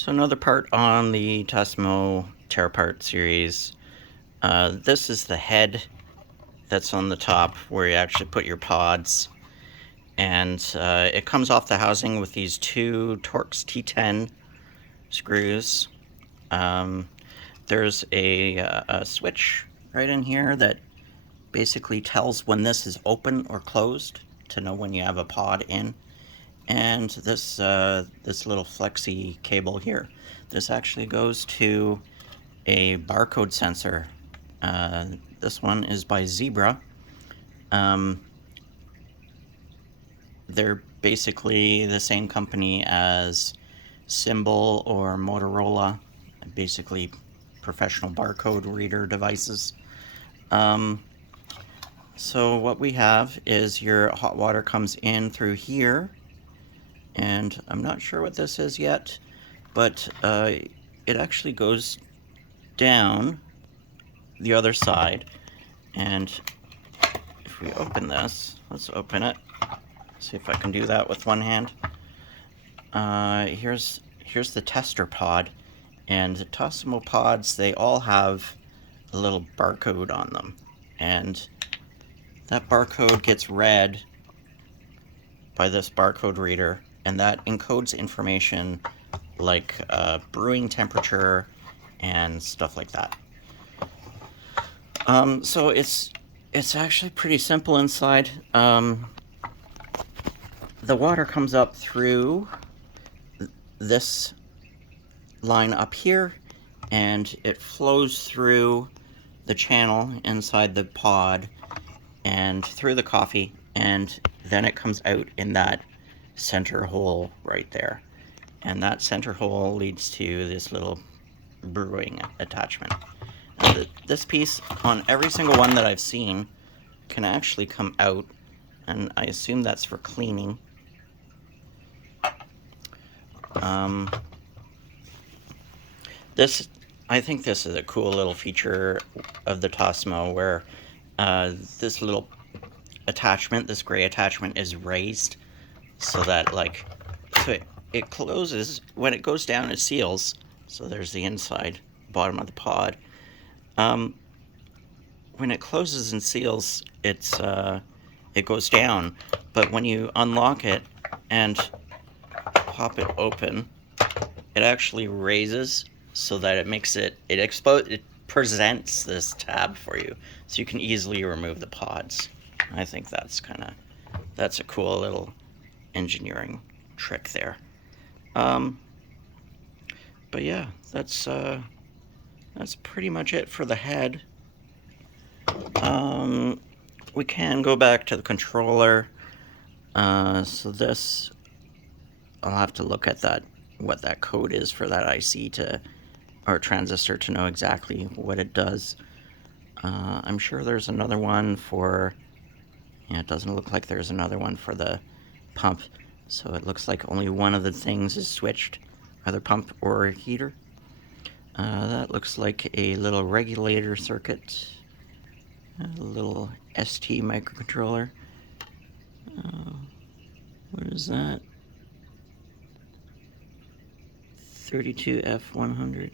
So another part on the Tassimo tear apart series. This is the head that's on the top where you actually put your pods, and it comes off the housing with these two Torx T10 screws. There's a switch right in here that basically tells when this is open or closed to know when you have a pod in. And this little flexi cable here, this actually goes to a barcode sensor. This one is by Zebra. They're basically the same company as Symbol or Motorola, basically professional barcode reader devices. So what we have is your hot water comes in through here, and I'm not sure what this is yet, but it actually goes down the other side. And if we open this, let's open it, see if I can do that with one hand. Here's the tester pod, and the Tassimo pods, they all have a little barcode on them, and that barcode gets read by this barcode reader, and that encodes information like brewing temperature and stuff like that. So it's actually pretty simple inside. The water comes up through this line up here, and it flows through the channel inside the pod and through the coffee, and then it comes out in that center hole right there. And that center hole leads to this little brewing attachment. And this piece, on every single one that I've seen, can actually come out, and I assume that's for cleaning. I think this is a cool little feature of the Tassimo, where this little attachment, this gray attachment, is raised so that it closes. When it goes down, it seals. So there's the inside bottom of the pod. When it closes and seals, it goes down. But when you unlock it and pop it open, it actually raises so that it presents this tab for you, so you can easily remove the pods. I think that's a cool little engineering trick there. But yeah, that's pretty much it for the head. We can go back to the controller. So this, I'll have to look at what that code is for that IC or transistor to know exactly what it does. I'm sure there's another one for, it doesn't look like there's another one for the pump, so it looks like only one of the things is switched, either pump or heater. That looks like a little regulator circuit, a little ST microcontroller. What is that? 32F100.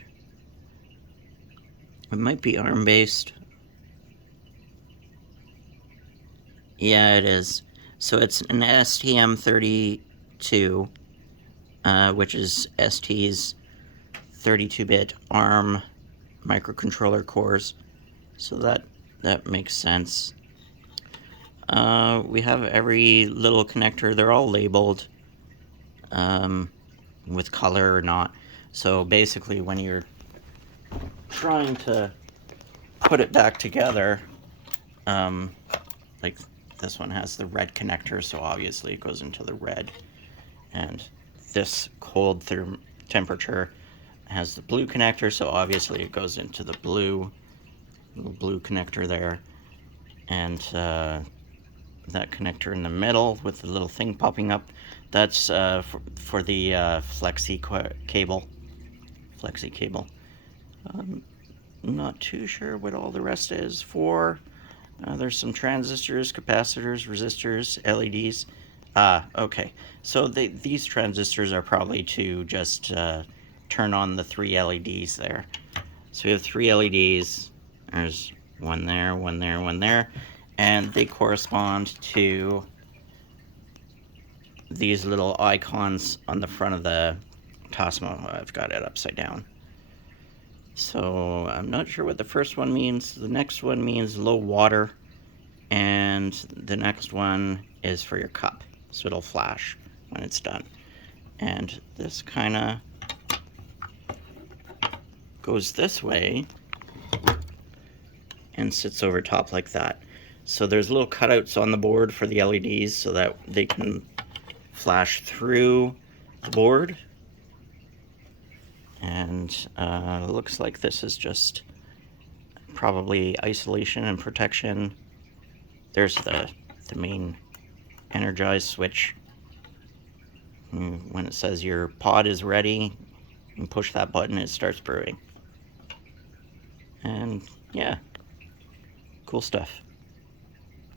It might be ARM-based. Yeah, it is. So it's an STM32, which is ST's 32-bit ARM microcontroller cores. So that makes sense. We have every little connector. They're all labeled with color or not. So basically, when you're trying to put it back together, like this one has the red connector, so obviously it goes into the red. And this cold temperature has the blue connector, so obviously it goes into the blue connector there. And that connector in the middle with the little thing popping up, that's for the flexi cable. I'm not too sure what all the rest is for. There's some transistors, capacitors, resistors, LEDs. Okay, so these transistors are probably to just turn on the 3 LEDs there. So we have 3 LEDs. There's one there, one there, one there, and they correspond to these little icons on the front of the Tassimo. I've got it upside down. So I'm not sure what the first one means. The next one means low water, and the next one is for your cup, so it'll flash when it's done. And this kind of goes this way and sits over top like that. So there's little cutouts on the board for the LEDs so that they can flash through the board. And it looks like this is just probably isolation and protection. There's the main energize switch. When it says your pod is ready, you push that button, it starts brewing. And yeah, cool stuff.